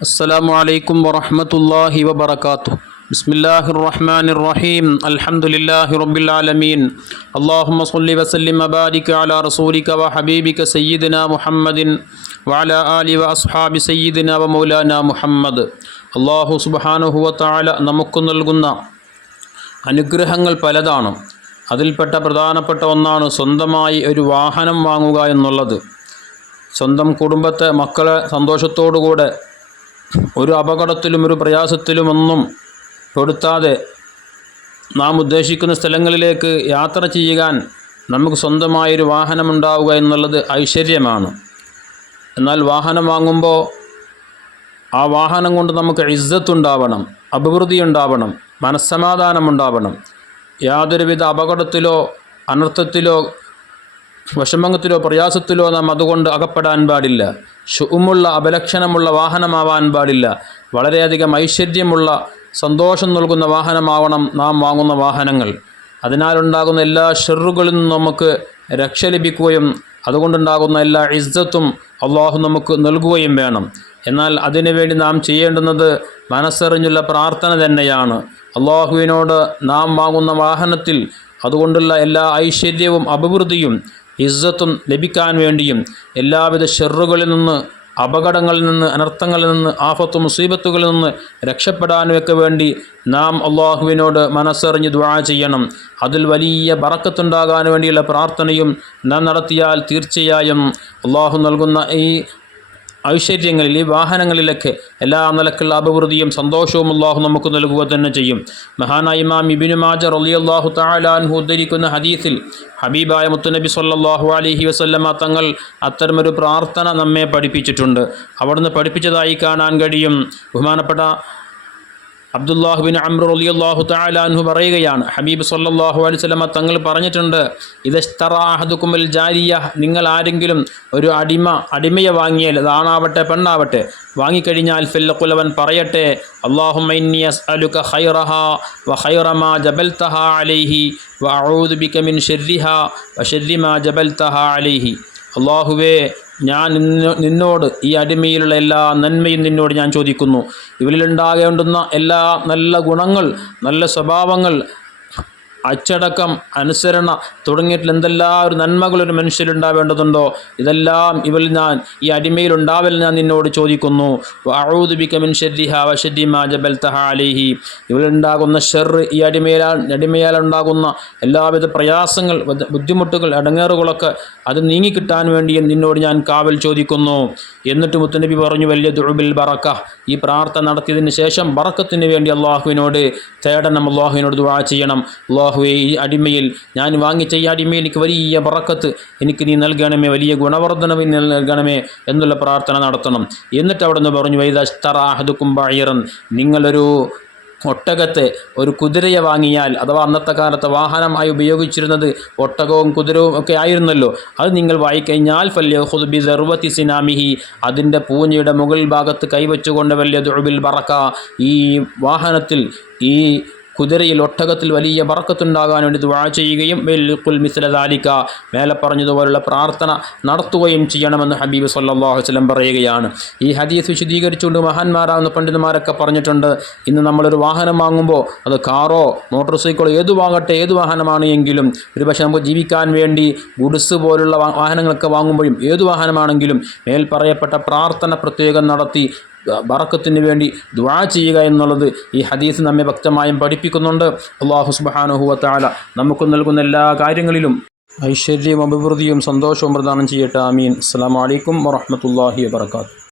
السلام عليكم ورحمة الله وبركاته بسم الله الرحمن الرحيم الحمد لله رب العالمين اللهم صل وسلم وبارك على رسولك وحبيبك سيدنا محمد وعلى آله وأصحاب سيدنا ومولانا മുഹമ്മദ് അള്ളാഹു സുബാനുഹുവ താല നമുക്ക് നൽകുന്ന അനുഗ്രഹങ്ങൾ പലതാണ് അതിൽപ്പെട്ട പ്രധാനപ്പെട്ട ഒന്നാണ് സ്വന്തമായി ഒരു വാഹനം വാങ്ങുക എന്നുള്ളത് സ്വന്തം കുടുംബത്തെ മക്കളെ സന്തോഷത്തോടുകൂടെ ഒരു അപകടത്തിലും ഒരു പ്രയാസത്തിലുമൊന്നും പെടുത്താതെ നാം ഉദ്ദേശിക്കുന്ന സ്ഥലങ്ങളിലേക്ക് യാത്ര ചെയ്യാൻ നമുക്ക് സ്വന്തമായൊരു വാഹനമുണ്ടാവുക എന്നുള്ളത് ഐശ്വര്യമാണ്. എന്നാൽ വാഹനം വാങ്ങുമ്പോൾ ആ വാഹനം കൊണ്ട് നമുക്ക് ഇസ്സത്തുണ്ടാവണം അഭിവൃദ്ധി ഉണ്ടാവണം മനസ്സമാധാനമുണ്ടാവണം. യാതൊരുവിധ അപകടത്തിലോ അനർത്ഥത്തിലോ വിഷമത്തിലോ പ്രയാസത്തിലോ നാം അതുകൊണ്ട് അകപ്പെടാൻ പാടില്ല. ഷുമുള്ള അപലക്ഷണമുള്ള വാഹനമാവാൻ പാടില്ല. വളരെയധികം ഐശ്വര്യമുള്ള സന്തോഷം നൽകുന്ന വാഹനമാവണം നാം വാങ്ങുന്ന വാഹനങ്ങൾ. അതിനാലുണ്ടാകുന്ന എല്ലാ ഷെറുകളിൽ നിന്നും നമുക്ക് രക്ഷ ലഭിക്കുകയും അതുകൊണ്ടുണ്ടാകുന്ന എല്ലാ ഇസ്സത്തും അള്ളാഹു നമുക്ക് നൽകുകയും വേണം. എന്നാൽ അതിനുവേണ്ടി നാം ചെയ്യേണ്ടുന്നത് മനസ്സറിഞ്ഞുള്ള പ്രാർത്ഥന തന്നെയാണ്. അള്ളാഹുവിനോട് നാം വാങ്ങുന്ന വാഹനത്തിൽ അതുകൊണ്ടുള്ള എല്ലാ ഐശ്വര്യവും അഭിവൃദ്ധിയും ഇസ്സത്തും ലഭിക്കാൻ വേണ്ടിയും എല്ലാവിധ ഷെറുകളിൽ നിന്ന് അപകടങ്ങളിൽ നിന്ന് അനർത്ഥങ്ങളിൽ നിന്ന് ആഫത്തും മുസീബത്തുകളിൽ നിന്ന് രക്ഷപ്പെടാനുമൊക്കെ വേണ്ടി നാം അള്ളാഹുവിനോട് മനസ്സറിഞ്ഞ് ദ്വാ ചെയ്യണം. അതിൽ വലിയ ബറക്കത്തുണ്ടാകാൻ വേണ്ടിയുള്ള പ്രാർത്ഥനയും നാം നടത്തിയാൽ തീർച്ചയായും അള്ളാഹു നൽകുന്ന ഈ ഐശ്വര്യങ്ങളിൽ ഈ വാഹനങ്ങളിലൊക്കെ എല്ലാ നിലക്കുള്ള അഭിവൃദ്ധിയും സന്തോഷവും അള്ളാഹു നമുക്ക് നൽകുക തന്നെ ചെയ്യും. മഹാനായ ഇമാം ഇബിനു മാജർ അലി അള്ളാഹു താലാൻഹു ഉദ്ധരിക്കുന്ന ഹദീസിൽ ഹബീബായ മുത്തുനബി സല്ലാഹു അലഹി വസല്ലമ തങ്ങൾ അത്തരമൊരു പ്രാർത്ഥന നമ്മെ പഠിപ്പിച്ചിട്ടുണ്ട്. അവിടുന്ന് പഠിപ്പിച്ചതായി കാണാൻ കഴിയും. ബഹുമാനപ്പെട്ട അബ്ദുല്ലാഹുബിൻ അമ്ര അലിയല്ലാഹു തആലാൻഹു പറയുകയാണ്. ഹബീബ് സല്ലാഹു അലൈഹി വസല്ലമ തങ്ങൾ പറഞ്ഞിട്ടുണ്ട് ഇതസ്തറാഹദുക്കുമൽ ജാരിയ നിങ്ങൾ ആരെങ്കിലും ഒരു അടിമ അടിമയെ വാങ്ങിയാൽ അതാണാവട്ടെ പെണ്ണാവട്ടെ വാങ്ങിക്കഴിഞ്ഞാൽ ഫില്ലക്കുലവൻ പറയട്ടെ അള്ളാഹുമൈന്നി അസ്അലുക ഹൈറഹ വ ഹൈറമ ജബൽ ജബൽതഹ അലൈഹി വ അഊദു ബിക മിൻ ശർരിഹ വ ശർരി ജബൽ ജബൽതഹ അലൈഹി. അള്ളാഹുവേ ഞാൻ നിന്നോ നിന്നോട് ഈ അടിമയിലുള്ള എല്ലാ നന്മയും നിന്നോട് ഞാൻ ചോദിക്കുന്നു. ഇവരിലുണ്ടാകേണ്ടുന്ന എല്ലാ നല്ല ഗുണങ്ങൾ നല്ല സ്വഭാവങ്ങൾ അച്ചടക്കം അനുസരണ തുടങ്ങിയിട്ടുള്ള എന്തെല്ലാം ഒരു നന്മകൾ ഒരു മനുഷ്യരുണ്ടാവേണ്ടതുണ്ടോ ഇതെല്ലാം ഇവൽ ഞാൻ ഈ അടിമയിൽ ഉണ്ടാവൽ ഞാൻ നിന്നോട് ചോദിക്കുന്നു. അഴൂദുബിക്കമിൻ ഷെരിഹ വഷരിമ ഇവലുണ്ടാകുന്ന ഷെർ ഈ അടിമയാൽ അടിമയാൽ ഉണ്ടാകുന്ന എല്ലാവിധ പ്രയാസങ്ങൾ ബുദ്ധിമുട്ടുകൾ അടങ്ങേറുകളൊക്കെ അത് നീങ്ങിക്കിട്ടാൻ വേണ്ടി നിന്നോട് ഞാൻ കാവൽ ചോദിക്കുന്നു. എന്നിട്ട് മുത്തനബി പറഞ്ഞു വലിയ ദുഴുബിൽ ബറക്ക. ഈ പ്രാർത്ഥന നടത്തിയതിന് ശേഷം ബറക്കത്തിന് വേണ്ടി അള്ളാഹുവിനോട് തേടണം അള്ളാഹുവിനോട് ദുവാ ചെയ്യണം. അള്ളാഹുവെ ഈ അടിമയിൽ ഞാൻ വാങ്ങിച്ച ഈ അടിമയിൽ എനിക്ക് വലിയ പറക്കത്ത് എനിക്ക് നീ നൽകണമേ വലിയ ഗുണവർദ്ധനവ് നൽകണമേ എന്നുള്ള പ്രാർത്ഥന നടത്തണം. എന്നിട്ട് അവിടെ നിന്ന് പറഞ്ഞു വൈദസ്തറാഹദുക്കും കുംബായിറൻ നിങ്ങളൊരു ഒട്ടകത്തെ ഒരു കുതിരയെ വാങ്ങിയാൽ അഥവാ അന്നത്തെ കാലത്ത് വാഹനമായി ഉപയോഗിച്ചിരുന്നത് ഒട്ടകവും കുതിരവും ഒക്കെ ആയിരുന്നല്ലോ. അത് നിങ്ങൾ വായിക്കഴിഞ്ഞാൽ ഫല്യ ഹുദ്ബി സർവത്തി സിനാമിഹി. അതിന്റെ പൂഞ്ഞയുടെ മുകൾ ഭാഗത്ത് കൈവച്ചുകൊണ്ട് വലിയ ദുബിൽ ബറക്ക. ഈ വാഹനത്തിൽ ഈ കുതിരയിൽ ഒട്ടകത്തിൽ വലിയ ബറക്കത്തുണ്ടാകാൻ വേണ്ടി ദുവാ ചെയ്യുകയും വെല്ലുക്കുൽ മിസ്ലദാലിക്ക മേലെ പറഞ്ഞതുപോലുള്ള പ്രാർത്ഥന നടത്തുകയും ചെയ്യണമെന്ന് ഹബീബ് സല്ലാഹു വസല്ലം പറയുകയാണ്. ഈ ഹദീസ് വിശദീകരിച്ചുകൊണ്ട് മഹാന്മാരാകുന്ന പണ്ഡിതന്മാരൊക്കെ പറഞ്ഞിട്ടുണ്ട് ഇന്ന് നമ്മളൊരു വാഹനം വാങ്ങുമ്പോൾ അത് കാറോ മോട്ടോർ സൈക്കിളോ ഏത് വാങ്ങട്ടെ ഏത് വാഹനമാണ് എങ്കിലും ഒരുപക്ഷെ നമുക്ക് ജീവിക്കാൻ വേണ്ടി ഗുഡ്സ് പോലുള്ള വാഹനങ്ങളൊക്കെ വാങ്ങുമ്പോഴും ഏത് വാഹനമാണെങ്കിലും മേൽ പറയപ്പെട്ട പ്രാർത്ഥന പ്രത്യേകം നടത്തി ബറക്കത്തിന് വേണ്ടി ദ്വാ ചെയ്യുക എന്നുള്ളത് ഈ ഹദീസ് നമ്മെ വ്യക്തമായും പഠിപ്പിക്കുന്നുണ്ട്. അള്ളാഹു സുബാനുഹുവത്താല നമുക്ക് നൽകുന്ന എല്ലാ കാര്യങ്ങളിലും ഐശ്വര്യവും അഭിവൃദ്ധിയും സന്തോഷവും പ്രദാനം ചെയ്യട്ടെ. ആമീൻ. അസ്സാം വലൈക്കും വറഹമത്തല്ലാഹി വാത്തു